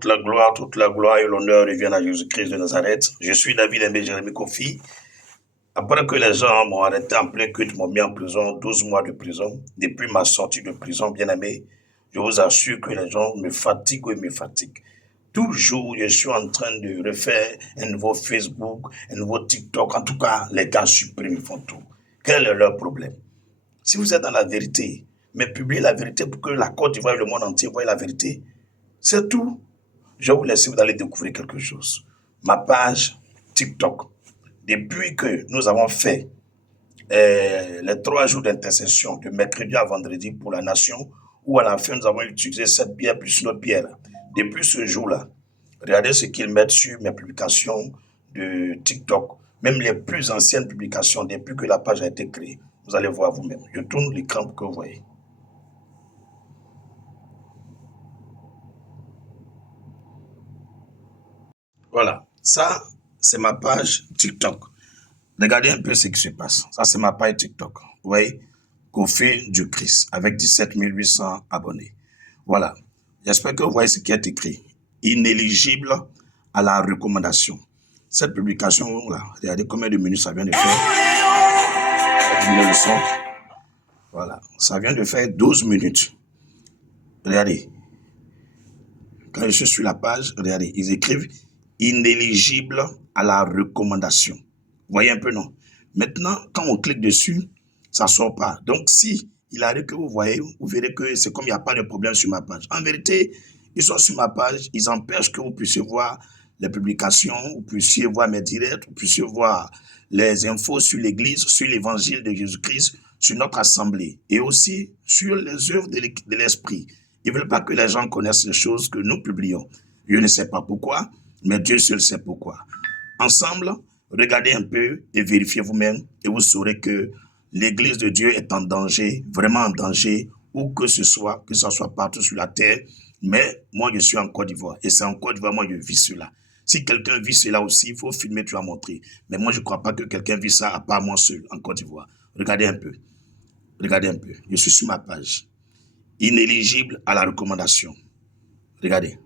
Toute la gloire et l'honneur reviennent à Jésus-Christ de Nazareth. Je suis David Aimé Jérémie Kofi. Après que les gens m'ont arrêté en plein culte, m'ont mis en prison, 12 mois de prison, depuis ma sortie de prison, bien aimé, je vous assure que les gens me fatiguent et me fatiguent. Toujours, je suis en train de refaire un nouveau Facebook, un nouveau TikTok. En tout cas, les gars suppriment, ils font tout. Quel est leur problème? Si vous êtes dans la vérité, mais publiez la vérité pour que la Côte d'Ivoire et le monde entier voient la vérité. C'est tout. Je vais vous laisser, vous allez découvrir quelque chose. Ma page TikTok. Depuis que nous avons fait les 3 jours d'intercession, de mercredi à vendredi pour la nation, où à la fin nous avons utilisé cette pierre plus notre pierre. Depuis ce jour-là, regardez ce qu'ils mettent sur mes publications de TikTok, même les plus anciennes publications depuis que la page a été créée. Vous allez voir vous-même. Je tourne l'écran pour que vous voyez. Voilà, ça, c'est ma page TikTok. Regardez un peu ce qui se passe. Ça, c'est ma page TikTok. Vous voyez, Kofi du Christ, avec 17 800 abonnés. Voilà. J'espère que vous voyez ce qui est écrit. Inéligible à la recommandation. Cette publication-là, regardez combien de minutes ça vient de faire. Le son. Voilà. Ça vient de faire 12 minutes. Regardez. Quand je suis sur la page, regardez, ils écrivent inéligible à la recommandation. Vous voyez un peu, non? Maintenant, quand on clique dessus, ça ne sort pas. Donc, si il arrive que vous voyez, vous verrez que c'est comme il n'y a pas de problème sur ma page. En vérité, ils sont sur ma page, ils empêchent que vous puissiez voir les publications, vous puissiez voir mes directs, vous puissiez voir les infos sur l'Église, sur l'Évangile de Jésus-Christ, sur notre assemblée et aussi sur les œuvres de l'Esprit. Ils ne veulent pas que les gens connaissent les choses que nous publions. Je ne sais pas pourquoi, mais Dieu seul sait pourquoi. Ensemble, regardez un peu et vérifiez vous-même et vous saurez que l'Église de Dieu est en danger, vraiment en danger, où que ce soit partout sur la terre. Mais moi, je suis en Côte d'Ivoire et c'est en Côte d'Ivoire, moi, je vis cela. Si quelqu'un vit cela aussi, il faut filmer, tu vas montrer. Mais moi, je ne crois pas que quelqu'un vit ça à part moi seul en Côte d'Ivoire. Regardez un peu. Regardez un peu. Je suis sur ma page. Inéligible à la recommandation. Regardez.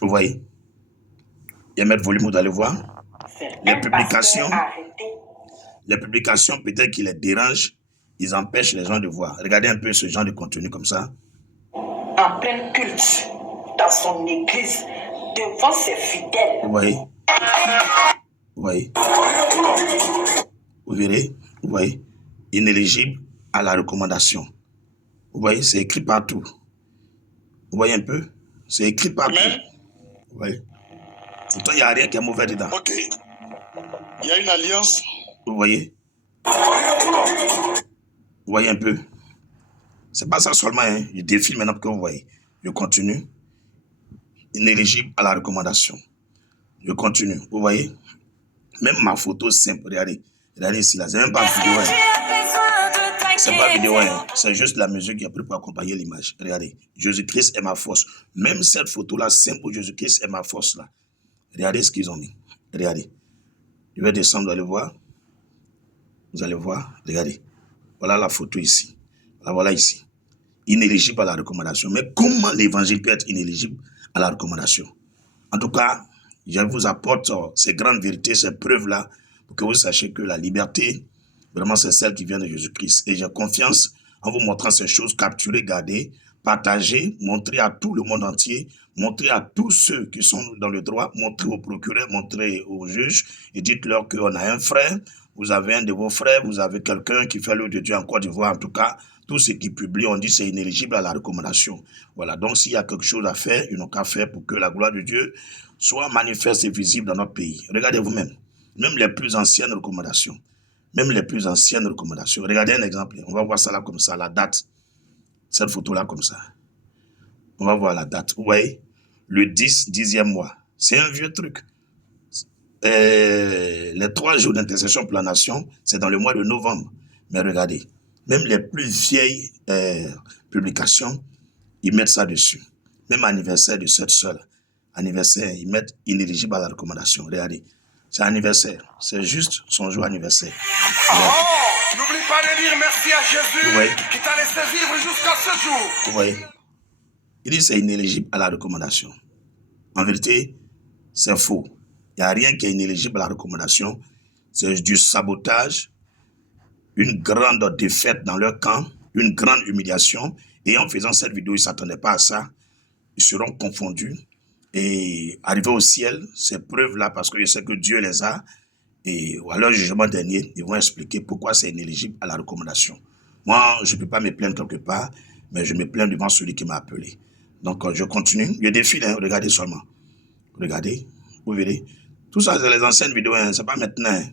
Vous voyez? Il y a mettre volume, vous allez voir. Les publications, peut-être qu'ils les dérangent. Ils empêchent les gens de voir. Regardez un peu ce genre de contenu comme ça. En plein culte, dans son église, devant ses fidèles. Vous voyez? Vous voyez? Vous verrez? Vous voyez? Inéligible à la recommandation. Vous voyez? C'est écrit partout. Vous voyez un peu? C'est écrit partout. Vous voyez? Pourtant, il n'y a rien qui est mauvais dedans. Ok. Il y a une alliance. Vous voyez? Vous voyez un peu? C'est pas ça seulement, hein. Je défile maintenant pour que vous voyez. Je continue. Inéligible à la recommandation. Je continue. Vous voyez? Même ma photo simple, regardez. Regardez ici, là. C'est même pas vidéo, hein. C'est pas vidéo, hein. C'est juste la musique qui a pris pour accompagner l'image. Regardez. Jésus-Christ est ma force. Même cette photo-là, simple, Jésus-Christ est ma force, là. Regardez ce qu'ils ont mis. Regardez. Je vais descendre, vous allez voir. Vous allez voir. Regardez. Voilà la photo ici. Voilà ici. Inéligible à la recommandation. Mais comment l'évangile peut être inéligible à la recommandation? En tout cas, je vous apporte ces grandes vérités, ces preuves-là, pour que vous sachiez que la liberté, vraiment, c'est celle qui vient de Jésus-Christ. Et j'ai confiance en vous montrant ces choses, capturer, garder, partager, montrer à tout le monde entier, montrer à tous ceux qui sont dans le droit, montrer aux procureurs, montrer aux juges, et dites-leur qu'on a un frère, vous avez un de vos frères, vous avez quelqu'un qui fait l'œuvre de Dieu en Côte d'Ivoire. En tout cas, tout ce qui publie, on dit c'est inéligible à la recommandation. Voilà, donc s'il y a quelque chose à faire, ils n'ont qu'à faire pour que la gloire de Dieu soit manifeste et visible dans notre pays. Regardez vous-même, même les plus anciennes recommandations. Même les plus anciennes recommandations. Regardez un exemple. On va voir ça là comme ça, la date. Cette photo-là comme ça. On va voir la date. Vous voyez? Le 10e mois. C'est un vieux truc. Les 3 jours d'intercession pour la nation, c'est dans le mois de novembre. Mais regardez, même les plus vieilles publications, ils mettent ça dessus. Même anniversaire de cette sœur, anniversaire, ils mettent inéligible à la recommandation. Regardez, c'est anniversaire. C'est juste son jour anniversaire. Oh, n'oublie pas de dire merci à Jésus qui t'a laissé vivre jusqu'à ce jour. Vous voyez? Il dit c'est inéligible à la recommandation. En vérité, c'est faux. Il n'y a rien qui est inéligible à la recommandation. C'est du sabotage, une grande défaite dans leur camp, une grande humiliation. Et en faisant cette vidéo, ils ne s'attendaient pas à ça. Ils seront confondus. Et arrivés au ciel, ces preuves-là, parce que je sais que Dieu les a, et à leur jugement dernier, ils vont expliquer pourquoi c'est inéligible à la recommandation. Moi, je ne peux pas me plaindre quelque part, mais je me plains devant celui qui m'a appelé. Donc, je continue. Je défile, hein, regardez seulement. Regardez, vous verrez. Tout ça, c'est les anciennes vidéos, hein, c'est pas maintenant. Hein.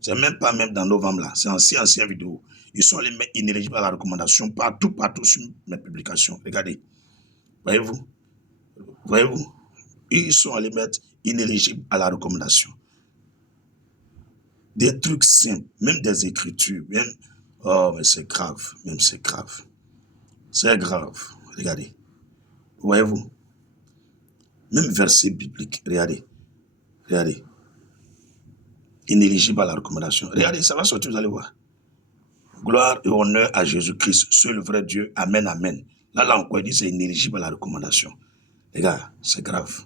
C'est même pas même dans novembre, là. C'est anciennes vidéos. Ils sont les inéligibles à la recommandation partout sur mes publications. Regardez. Voyez-vous? Voyez-vous? Ils sont allés mettre inéligibles à la recommandation. Des trucs simples, même des écritures, même... Oh, mais c'est grave, même c'est grave. C'est grave. Regardez. Voyez-vous? Même verset biblique. Regardez. Regardez. Inéligible à la recommandation. Regardez, ça va sortir, vous allez voir. Gloire et honneur à Jésus-Christ, seul vrai Dieu. Amen, amen. Là encore, il dit c'est inéligible à la recommandation. Les gars, c'est grave.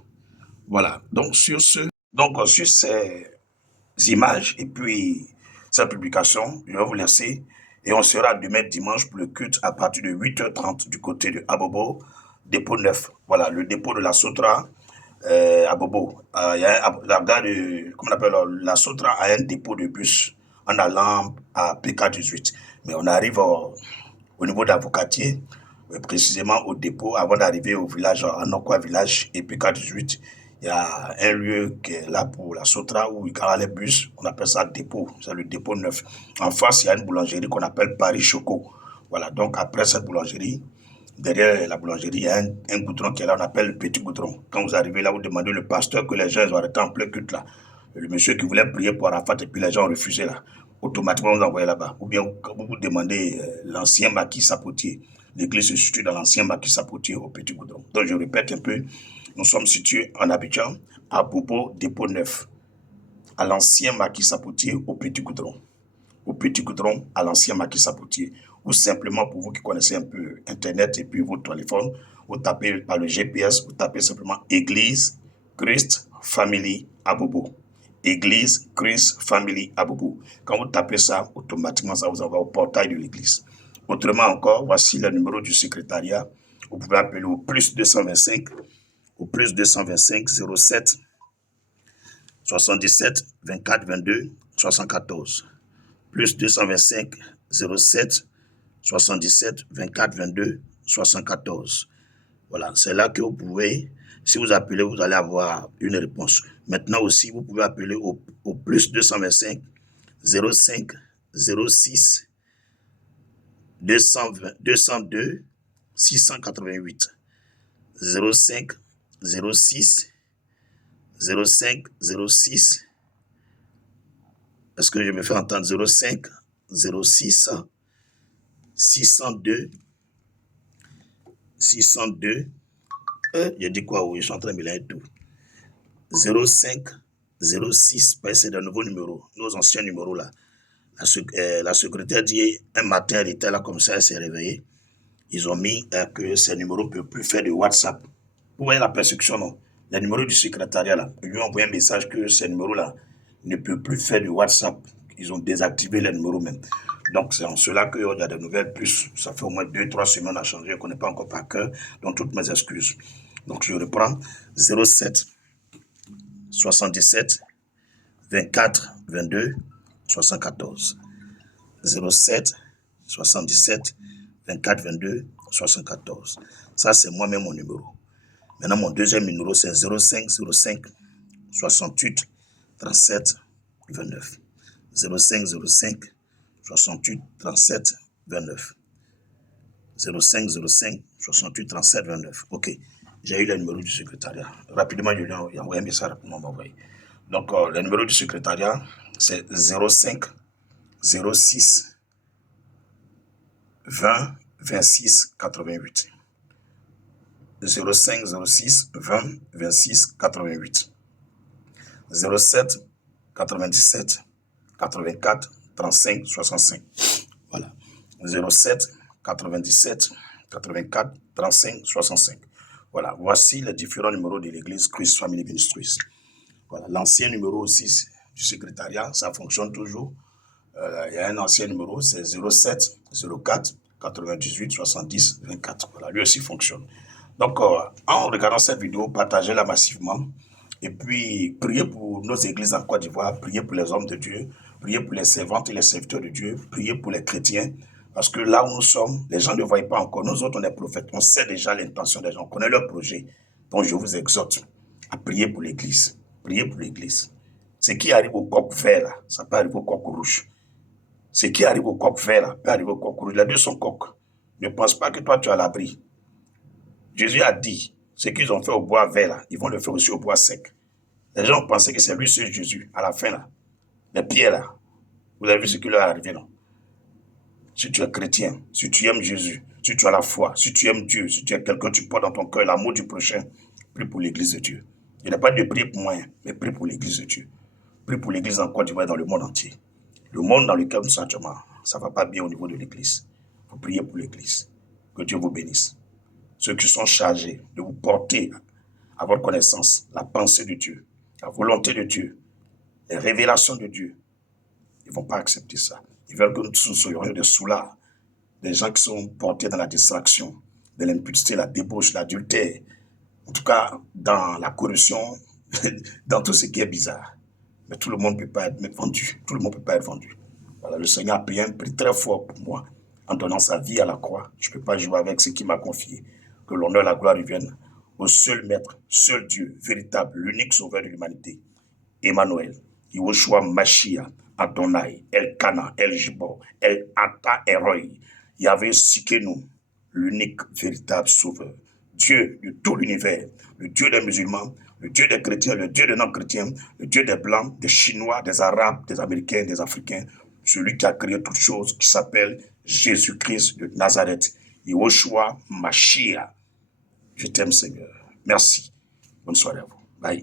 Voilà. Donc, sur ces images et puis cette publication, je vais vous laisser. Et on sera demain dimanche pour le culte à partir de 8h30 du côté de Abobo, dépôt 9. Voilà, le dépôt de la Sotra. À Bobo, il y a la gare de, comment on appelle, la Sotra a un dépôt de bus en allant à PK18. Mais on arrive au niveau d'Avocatier, précisément au dépôt, avant d'arriver au village, en Okwa village et PK18. Il y a un lieu qui est là pour la Sotra où il y a les bus, on appelle ça dépôt, c'est le dépôt 9. En face, il y a une boulangerie qu'on appelle Paris Choco. Voilà, donc après cette boulangerie, derrière la boulangerie, il y a un goudron qui est là, on appelle le petit goudron. Quand vous arrivez là, vous demandez le pasteur que les gens ont arrêté en plein culte là. Le monsieur qui voulait prier pour Arafat et puis les gens ont refusé là. Automatiquement, vous envoyez là-bas. Ou bien vous demandez l'ancien maquis Sapotier. L'église se situe dans l'ancien maquis Sapotier au petit goudron. Donc je répète un peu, nous sommes situés en Abidjan, à Bobo, dépôt 9, à l'ancien maquis Sapotier au petit goudron. Au petit goudron, à l'ancien maquis Sapotier. Ou simplement, pour vous qui connaissez un peu Internet et puis votre téléphone, vous tapez par le GPS, vous tapez simplement Église Christ Family Abobo. Église Christ Family Abobo. Quand vous tapez ça, automatiquement, ça vous envoie au portail de l'église. Autrement encore, voici le numéro du secrétariat. Vous pouvez appeler au plus 225, 07 77 24 22 74. Plus 225 07 77 24 22 74. Voilà, c'est là que vous pouvez, si vous appelez, vous allez avoir une réponse. Maintenant aussi, vous pouvez appeler au plus 225 05 06 202 688. 05 06 05 06. Est-ce que je me fais entendre? 05 06 602 602. Je dis quoi? Oui, je suis en train de mélanger tout. 05 06. C'est de nouveaux numéros, nos anciens numéros là. La secrétaire dit un matin, elle était là comme ça, elle s'est réveillée. Ils ont mis que ces numéros ne peuvent plus faire de WhatsApp. Vous voyez la persécution, non? Les numéros du secrétariat là, ils lui ont envoyé un message que ces numéros là ne peuvent plus faire de WhatsApp. Ils ont désactivé les numéros même. Donc, c'est en cela qu'il y a des nouvelles plus. Ça fait au moins 2-3 semaines à changer. Je ne connais pas encore par cœur. Donc, toutes mes excuses. Donc, je reprends. 07 77 24 22 74. 07 77 24 22 74. Ça, c'est moi-même mon numéro. Maintenant, mon deuxième numéro, c'est 05 05 68 37 29. 05 05 68 37 29. 05 05 68 37 29. Ok, j'ai eu le numéro du secrétariat. Rapidement, je lui ai envoyé un message rapidement m'envoyer. Donc, le numéro du secrétariat, c'est 05 06 20 26 88. 05 06 20 26 88. 07 97 84 35 65. Voilà. 07 97 84 35 65. Voilà, voici les différents numéros de l'église Christ Family Ministries. Voilà, l'ancien numéro aussi du secrétariat, ça fonctionne toujours. Il y a un ancien numéro, c'est 07 04 98 70 24. Voilà, lui aussi fonctionne. Donc, en regardant cette vidéo, partagez-la massivement. Et puis, priez pour nos églises en Côte d'Ivoire, priez pour les hommes de Dieu, priez pour les servantes et les serviteurs de Dieu, priez pour les chrétiens. Parce que là où nous sommes, les gens ne voient pas encore. Nous autres, on est prophètes. On sait déjà l'intention des gens. On connaît leur projet. Donc, je vous exhorte à prier pour l'église. Priez pour l'église. Ce qui arrive au coq vert, là, ça peut arriver au coq rouge. Ce qui arrive au coq vert, là, peut arriver au coq rouge. Les deux sont coqs. Ne pense pas que toi, tu es à l'abri. Jésus a dit, ce qu'ils ont fait au bois vert, là, ils vont le faire aussi au bois sec. Les gens pensaient que c'est lui, c'est Jésus. À la fin, là, les pierres, là, vous avez vu ce qui leur est arrivé, non? Si tu es chrétien, si tu aimes Jésus, si tu as la foi, si tu aimes Dieu, si tu es quelqu'un, tu portes dans ton cœur l'amour du prochain, prie pour l'église de Dieu. Il n'y a pas de prier pour moi, mais prie pour l'église de Dieu. Prie pour l'église en Côte d'Ivoire, dans le monde entier. Le monde dans lequel nous sommes, ça ne va pas bien au niveau de l'église. Il faut prier pour l'église. Que Dieu vous bénisse. Ceux qui sont chargés de vous porter à votre connaissance la pensée de Dieu, la volonté de Dieu, les révélations de Dieu, ils ne vont pas accepter ça. Ils veulent que nous tous soyons des soulards, des gens qui sont portés dans la distraction, de l'impudicité, la débauche, l'adultère, en tout cas dans la corruption, dans tout ce qui est bizarre. Mais tout le monde ne peut pas être vendu. Tout le monde ne peut pas être vendu. Voilà, le Seigneur a payé un prix très fort pour moi en donnant sa vie à la croix. Je ne peux pas jouer avec ce qu'il m'a confié. Que l'honneur et la gloire reviennent au seul Maître, seul Dieu, véritable, l'unique sauveur de l'humanité. Emmanuel, Yahushua Mashiach, Adonai, Elkana, El-Jibor, El-Ata, Eroi, Yahvé Sikenu, l'unique véritable sauveur. Dieu de tout l'univers, le Dieu des musulmans, le Dieu des chrétiens, le Dieu des non-chrétiens, le Dieu des blancs, des Chinois, des Arabes, des Américains, des Africains, celui qui a créé toutes choses, qui s'appelle Jésus-Christ de Nazareth, Yahushua Mashiach. Je t'aime, Seigneur. Merci. Bonne soirée à vous. Bye.